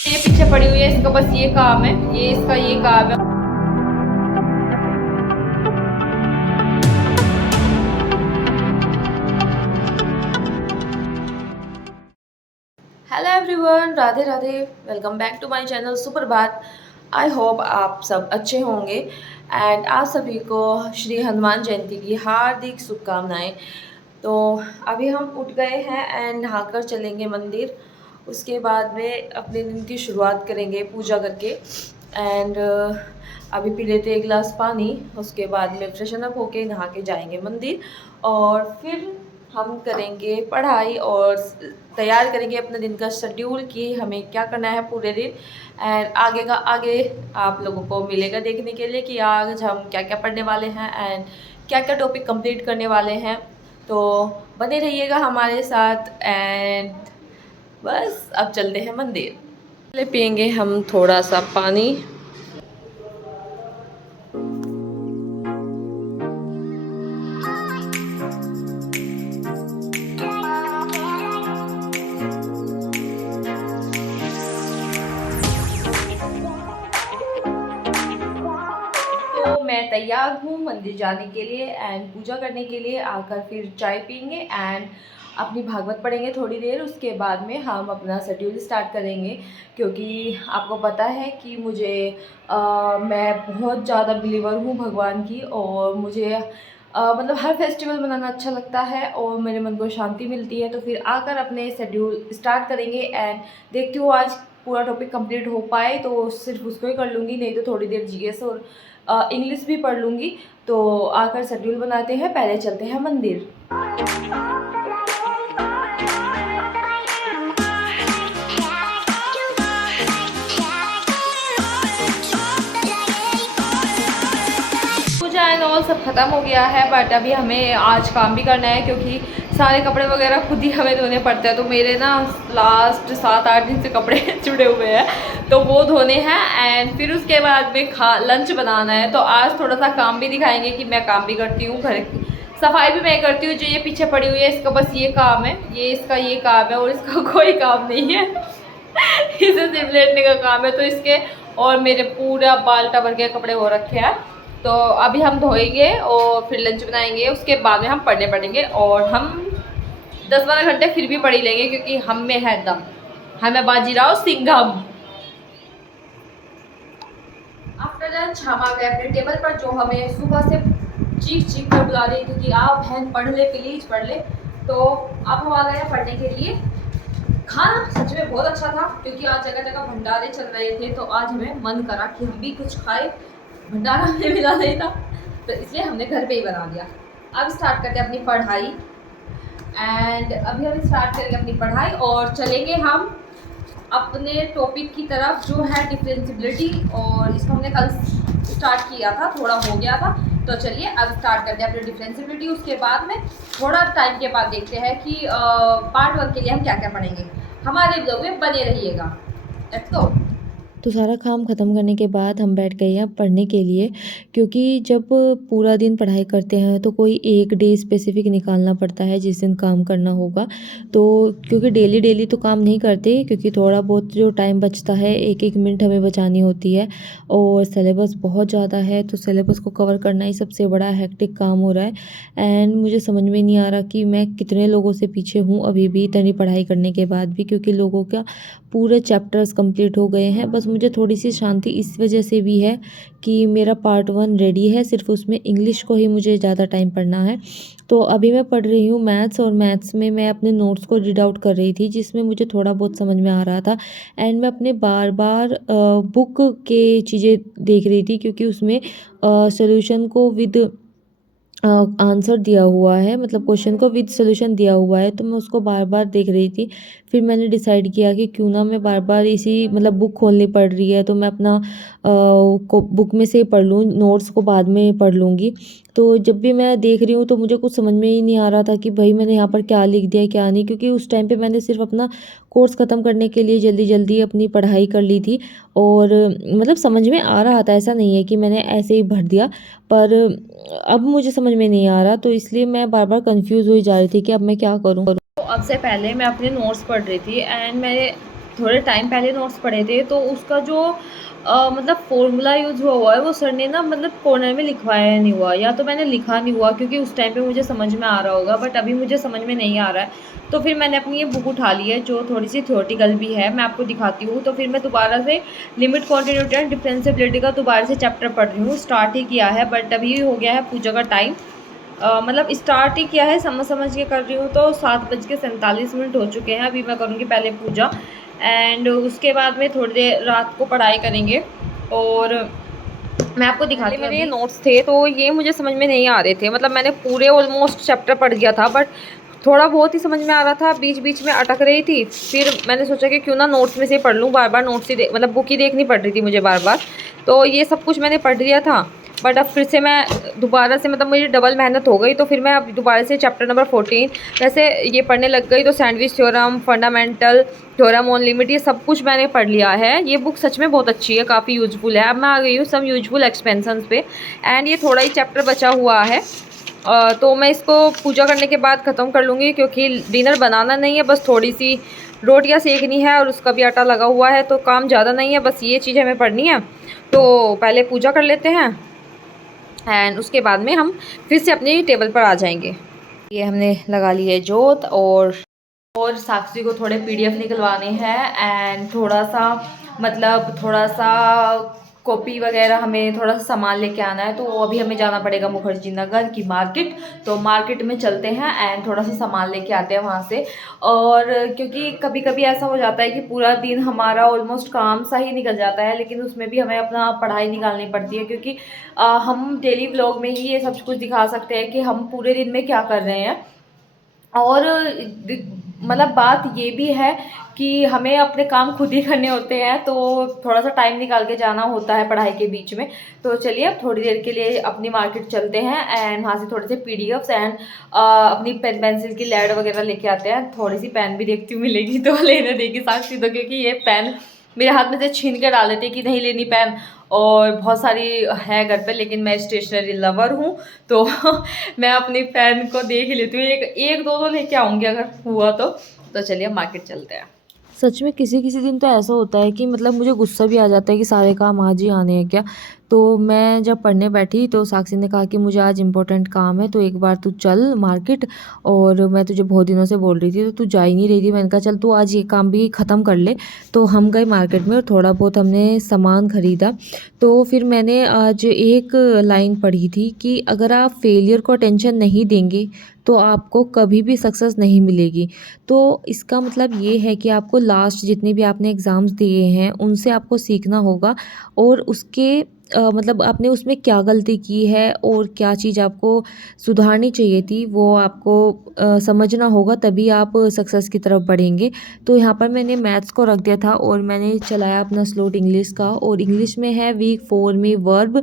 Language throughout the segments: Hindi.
ये पीछे पड़ी हुई है, इसका बस ये काम है, ये इसका ये काम है। Hello everyone, Radhe Radhe. Welcome back to my channel सुप्रभात। आई होप आप सब अच्छे होंगे एंड आप सभी को श्री हनुमान जयंती की हार्दिक शुभकामनाएं। तो अभी हम उठ गए हैं एंड नहाकर चलेंगे मंदिर। उसके बाद में अपने दिन की शुरुआत करेंगे पूजा करके एंड अभी पी लेते एक गिलास पानी। उसके बाद में फ्रेशन अप होके नहा के जाएंगे मंदिर और फिर हम करेंगे पढ़ाई और तैयार करेंगे अपने दिन का शेड्यूल कि हमें क्या करना है पूरे दिन एंड आगे का आगे आप लोगों को मिलेगा देखने के लिए कि आज हम क्या क्या पढ़ने वाले हैं एंड क्या क्या टॉपिक कंप्लीट करने वाले हैं। तो बने रहिएगा हमारे साथ एंड बस अब चलते हैं मंदिर। पहले पियेंगे हम थोड़ा सा पानी। तो मैं तैयार हूँ मंदिर जाने के लिए एंड पूजा करने के लिए। आकर फिर चाय पीएंगे एंड अपनी भागवत पढ़ेंगे थोड़ी देर। उसके बाद में हम अपना शेड्यूल स्टार्ट करेंगे क्योंकि आपको पता है कि मैं बहुत ज़्यादा बिलीवर हूँ भगवान की और मुझे मतलब हर फेस्टिवल मनाना अच्छा लगता है और मेरे मन को शांति मिलती है। तो फिर आकर अपने शेड्यूल स्टार्ट करेंगे एंड देखती हूँ आज पूरा टॉपिक कंप्लीट हो पाए तो सिर्फ उसको ही कर लूँगी, नहीं तो थोड़ी देर जीएस और इंग्लिश भी पढ़ लूँगी। तो आकर शेड्यूल बनाते हैं, पहले चलते हैं मंदिर। पूजा एंड ऑल सब खत्म हो गया है बट अभी हमें आज काम भी करना है क्योंकि सारे कपड़े वगैरह खुद ही हमें धोने पड़ते हैं। तो मेरे ना लास्ट 7-8 दिन से कपड़े जुड़े हुए हैं तो वो धोने हैं एंड फिर उसके बाद में लंच बनाना है। तो आज थोड़ा सा काम भी दिखाएंगे कि मैं काम भी करती हूँ, घर की सफाई भी मैं करती हूँ। जो ये पीछे पड़ी हुई है इसका बस ये काम है, ये इसका ये काम है और इसका कोई काम नहीं है इसे सिर्फ लेटने का काम है। तो इसके और मेरे पूरा बाल्टा भर के कपड़े हो रखे हैं। तो अभी हम धोएंगे और फिर लंच बनाएंगे। उसके बाद में हम पढ़ने पड़ेंगे और हम 10-12 घंटे फिर भी पढ़ ही लेंगे क्योंकि हम में है दम, हमें बाजीराव सिंघम। आफ्टर लंच हम आ गए अपने टेबल पर जो हमें सुबह से चीख चीख कर बुला रही थी कि आप बहन पढ़ ले प्लीज पढ़ ले। तो अब हम आ गए पढ़ने के लिए। खाना सच में बहुत अच्छा था क्योंकि आज जगह जगह भंडारे चल रहे थे तो आज हमें मन करा कि हम भी कुछ खाए, भंडारा हमें मिला नहीं था तो इसलिए हमने घर पे ही बना दिया। अब स्टार्ट करते हैं अपनी पढ़ाई एंड अभी हम स्टार्ट करेंगे अपनी पढ़ाई और चलेंगे हम अपने टॉपिक की तरफ जो है डिफरेंशिएबिलिटी। और इसको हमने कल स्टार्ट किया था, थोड़ा हो गया था। तो चलिए अब स्टार्ट करते हैं अपनी डिफरेंशिएबिलिटी। उसके बाद में थोड़ा टाइम के बाद देखते हैं कि पार्ट 1 के लिए हम क्या क्या पढ़ेंगे। हमारे ब्लॉग में बने रहिएगा। Let's go. तो सारा काम ख़त्म करने के बाद हम बैठ गए हैं पढ़ने के लिए क्योंकि जब पूरा दिन पढ़ाई करते हैं तो कोई एक डे स्पेसिफिक निकालना पड़ता है जिस दिन काम करना होगा। तो क्योंकि डेली डेली तो काम नहीं करते क्योंकि थोड़ा बहुत जो टाइम बचता है एक एक मिनट हमें बचानी होती है और सिलेबस बहुत ज़्यादा है तो सिलेबस को कवर करना ही सबसे बड़ा हेक्टिक काम हो रहा है। एंड मुझे समझ में नहीं आ रहा कि मैं कितने लोगों से पीछे हूँ अभी भी इतनी पढ़ाई करने के बाद भी क्योंकि लोगों का पूरे चैप्टर्स कंप्लीट हो गए हैं। बस मुझे थोड़ी सी शांति इस वजह से भी है कि मेरा पार्ट 1 रेडी है, सिर्फ उसमें इंग्लिश को ही मुझे ज़्यादा टाइम पढ़ना है। तो अभी मैं पढ़ रही हूँ मैथ्स और मैथ्स में मैं अपने नोट्स को रीड आउट कर रही थी जिसमें मुझे थोड़ा बहुत समझ में आ रहा था एंड मैं अपने बार बार बुक के चीज़ें देख रही थी क्योंकि उसमें सोल्यूशन को विद आंसर दिया हुआ है, मतलब क्वेश्चन को विद सोल्यूशन दिया हुआ है। तो मैं उसको बार बार देख रही थी। फिर मैंने डिसाइड किया कि क्यों ना मैं बार बार इसी मतलब बुक खोलनी पड़ रही है तो मैं अपना को बुक में से ही पढ़ लूँ, नोट्स को बाद में पढ़ लूँगी। तो जब भी मैं देख रही हूँ तो मुझे कुछ समझ में ही नहीं आ रहा था कि भाई मैंने यहाँ पर क्या लिख दिया क्या नहीं, क्योंकि उस टाइम पे मैंने सिर्फ अपना कोर्स ख़त्म करने के लिए जल्दी जल्दी अपनी पढ़ाई कर ली थी और मतलब समझ में आ रहा था, ऐसा नहीं है कि मैंने ऐसे ही भर दिया। पर अब मुझे समझ में नहीं आ रहा तो इसलिए मैं बार बार कंफ्यूज हुई जा रही थी कि अब मैं क्या करूँ। तो अब से पहले मैं अपने नोट्स पढ़ रही थी एंड मैं थोड़े टाइम पहले नोट्स पढ़े थे, तो उसका जो मतलब फ़ॉर्मूला यूज़ हुआ है वो सर ने ना मतलब कॉर्नर में लिखवाया नहीं हुआ, या तो मैंने लिखा नहीं हुआ क्योंकि उस टाइम पे मुझे समझ में आ रहा होगा, बट अभी मुझे समझ में नहीं आ रहा है। तो फिर मैंने अपनी ये बुक उठा ली है जो थोड़ी-सी थ्योरेटिकल भी है, मैं आपको दिखाती हूँ। तो फिर मैं दोबारा से लिमिट, कॉन्टिन्यूटी एंड डिफरेंशिएबिलिटी का दोबारा से चैप्टर पढ़ रही हूँ। स्टार्ट ही किया है, बट अभी हो गया है पूजा का टाइम। मतलब स्टार्ट ही किया है, समझ के कर रही हूँ, तो 7:47 हो चुके हैं। अभी मैं करूँगी पहले पूजा, एंड उसके बाद में थोड़ी देर रात को पढ़ाई करेंगे। और मैं आपको दिखाती हूँ, मेरे ये नोट्स थे तो ये मुझे समझ में नहीं आ रहे थे, मतलब मैंने पूरे ऑलमोस्ट चैप्टर पढ़ दिया था, बट थोड़ा बहुत ही समझ में आ रहा था, बीच बीच में अटक रही थी। फिर मैंने सोचा कि क्यों ना नोट्स में से पढ़ लूँ, बार बार नोट्स ही मतलब बुक ही देखनी पड़ रही थी मुझे बार बार। तो ये सब कुछ मैंने पढ़ लिया था, बट अब फिर से मैं दोबारा से, मतलब मुझे डबल मेहनत हो गई, तो फिर मैं अब दोबारा से चैप्टर नंबर 14 वैसे ये पढ़ने लग गई। तो sandwich theorem, fundamental theorem on limit, ये सब कुछ मैंने पढ़ लिया है। ये बुक सच में बहुत अच्छी है, काफ़ी यूजफुल है। अब मैं आ गई हूँ सम यूजफुल एक्सपेंशंस पे, एंड ये थोड़ा ही चैप्टर बचा हुआ है। तो मैं इसको पूजा करने के बाद ख़त्म कर लूँगी, क्योंकि डिनर बनाना नहीं है, बस थोड़ी सी रोटियां सेकनी है और उसका भी आटा लगा हुआ है, तो काम ज़्यादा नहीं है, बस ये चीज़ हमें पढ़नी है। तो पहले पूजा कर लेते हैं, एंड उसके बाद में हम फिर से अपनी टेबल पर आ जाएंगे। ये हमने लगा ली है जोत, और साक्षी को थोड़े पीडीएफ निकलवाने हैं, एंड थोड़ा सा मतलब थोड़ा सा कॉपी वगैरह हमें थोड़ा सा सामान लेके आना है। तो अभी हमें जाना पड़ेगा मुखर्जी नगर की मार्केट, तो मार्केट में चलते हैं एंड थोड़ा सा सामान लेके आते हैं वहाँ से। और क्योंकि कभी कभी ऐसा हो जाता है कि पूरा दिन हमारा ऑलमोस्ट काम सा ही निकल जाता है, लेकिन उसमें भी हमें अपना पढ़ाई निकालनी पड़ती है, क्योंकि हम डेली व्लॉग में ही ये सब कुछ दिखा सकते हैं कि हम पूरे दिन में क्या कर रहे हैं। और मतलब बात ये भी है कि हमें अपने काम खुद ही करने होते हैं, तो थोड़ा सा टाइम निकाल के जाना होता है पढ़ाई के बीच में। तो चलिए अब थोड़ी देर के लिए अपनी मार्केट चलते हैं, एंड वहाँ से थोड़े से पीडीएफ्स एंड अपनी पेन पेंसिल की लैड वगैरह लेके आते हैं। थोड़ी सी पेन भी देखती हूँ मिलेगी तो लेने देगी साक्षी, तो क्योंकि ये पेन मेरे हाथ में से छीन के डाल देती है कि नहीं लेनी पेन, और बहुत सारी है घर पे, लेकिन मैं स्टेशनरी लवर हूँ, तो मैं अपनी पेन को देख ही लेती हूँ, एक एक दो लेके आऊँगी अगर हुआ तो चलिए मार्केट चलते हैं। सच में किसी किसी दिन तो ऐसा होता है कि मतलब मुझे गुस्सा भी आ जाता है कि सारे काम आज ही आने हैं क्या। तो मैं जब पढ़ने बैठी तो साक्षी ने कहा कि मुझे आज इम्पोर्टेंट काम है, तो एक बार तू चल मार्केट, और मैं तुझे बहुत दिनों से बोल रही थी तो तू जा ही नहीं रही थी। मैंने कहा चल तू आज ये काम भी ख़त्म कर ले। तो हम गए मार्केट में और थोड़ा बहुत हमने सामान ख़रीदा। तो फिर मैंने आज एक लाइन पढ़ी थी कि अगर आप फेलियर को अटेंशन नहीं देंगे तो आपको कभी भी सक्सेस नहीं मिलेगी। तो इसका मतलब ये है कि आपको लास्ट जितने भी आपने एग्ज़ाम्स दिए हैं उनसे आपको सीखना होगा, और उसके मतलब आपने उसमें क्या गलती की है और क्या चीज़ आपको सुधारनी चाहिए थी वो आपको समझना होगा, तभी आप सक्सेस की तरफ बढ़ेंगे। तो यहाँ पर मैंने मैथ्स को रख दिया था और मैंने चलाया अपना स्लोट इंग्लिश का, और इंग्लिश में है वीक 4 में वर्ब।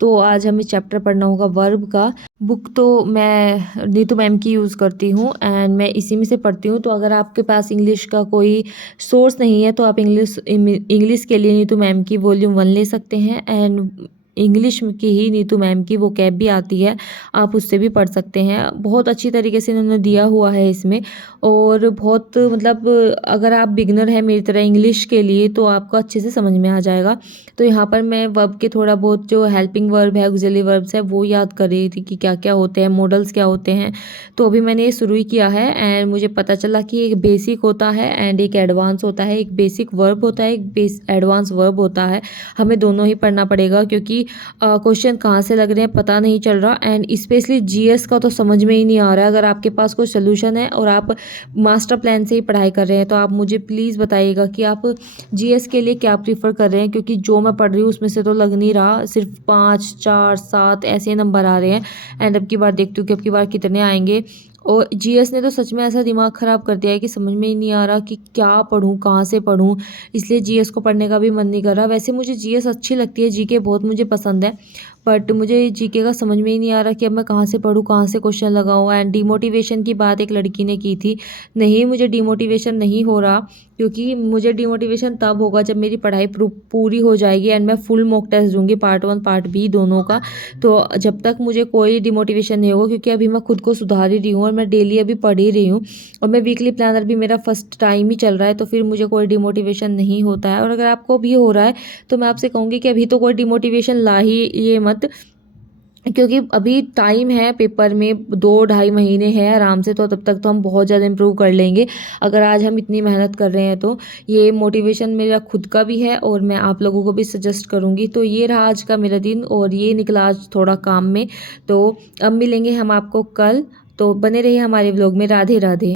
तो आज हमें चैप्टर पढ़ना होगा वर्ब का। बुक तो मैं नीतू मैम की यूज़ करती हूँ एंड मैं इसी में से पढ़ती हूँ। तो अगर आपके पास इंग्लिश का कोई सोर्स नहीं है तो आप इंग्लिश के लिए नीतू मैम की वॉल्यूम 1 ले सकते हैं, एंड इंग्लिश की ही नीतू मैम की वो कैब भी आती है, आप उससे भी पढ़ सकते हैं। बहुत अच्छी तरीके से इन्होंने दिया हुआ है इसमें, और बहुत मतलब अगर आप बिगनर हैं मेरी तरह इंग्लिश के लिए तो आपको अच्छे से समझ में आ जाएगा। तो यहाँ पर मैं वर्ब के थोड़ा बहुत जो हेल्पिंग वर्ब है, ऑक्सिलरी वर्ब्स है, वो याद कर रही थी कि क्या क्या होते हैं, मॉडल्स क्या होते हैं। तो अभी मैंने ये शुरू ही किया है एंड मुझे पता चला कि एक बेसिक होता है एंड एक एडवांस होता है। एक बेसिक वर्ब होता है, एक एडवांस वर्ब होता है। हमें दोनों ही पढ़ना पड़ेगा क्योंकि क्वेश्चन कहाँ से लग रहे हैं पता नहीं चल रहा, एंड स्पेशली जीएस का तो समझ में ही नहीं आ रहा है। अगर आपके पास कोई सोल्यूशन है और आप मास्टर प्लान से ही पढ़ाई कर रहे हैं तो आप मुझे प्लीज़ बताइएगा कि आप जीएस के लिए क्या प्रीफर कर रहे हैं, क्योंकि जो मैं पढ़ रही हूँ उसमें से तो लग नहीं रहा, सिर्फ 5, 4, 7 ऐसे नंबर आ रहे हैं। एंड अब की बार देखती हूँ कि अब की बार कितने आएंगे। और जीएस ने तो सच में ऐसा दिमाग ख़राब कर दिया है कि समझ में ही नहीं आ रहा कि क्या पढूं, कहाँ से पढूं। इसलिए जीएस को पढ़ने का भी मन नहीं कर रहा। वैसे मुझे जीएस अच्छी लगती है, जीके बहुत मुझे पसंद है, बट मुझे जीके का समझ में ही नहीं आ रहा कि अब मैं कहाँ से पढूँ, कहाँ से क्वेश्चन लगाऊँ। एंड डिमोटिवेशन की बात एक लड़की ने की थी। नहीं, मुझे डिमोटिवेशन नहीं हो रहा, क्योंकि मुझे डिमोटिवेशन तब होगा जब मेरी पढ़ाई पूरी हो जाएगी एंड मैं फुल मॉक टेस्ट दूँगी, पार्ट 1 पार्ट बी दोनों का। तो जब तक मुझे कोई डिमोटिवेशन नहीं होगा, क्योंकि अभी मैं खुद को सुधार ही रही हूँ और मैं डेली अभी पढ़ ही रही हूँ और मैं वीकली प्लानर भी मेरा फर्स्ट टाइम ही चल रहा है, तो फिर मुझे कोई डिमोटिवेशन नहीं होता है। और अगर आपको भी हो रहा है तो मैं आपसे कहूँगी कि अभी तो कोई डिमोटिवेशन ला ही ये मत, क्योंकि अभी टाइम है, पेपर में 2 ढाई महीने हैं आराम से, तो तब तक तो हम बहुत ज़्यादा इम्प्रूव कर लेंगे अगर आज हम इतनी मेहनत कर रहे हैं तो। ये मोटिवेशन मेरा खुद का भी है और मैं आप लोगों को भी सजेस्ट करूँगी। तो ये रहा आज का मेरा दिन और ये निकला आज थोड़ा काम में। तो अब मिलेंगे हम आपको कल, तो बने रहिए हमारे व्लॉग में। राधे राधे।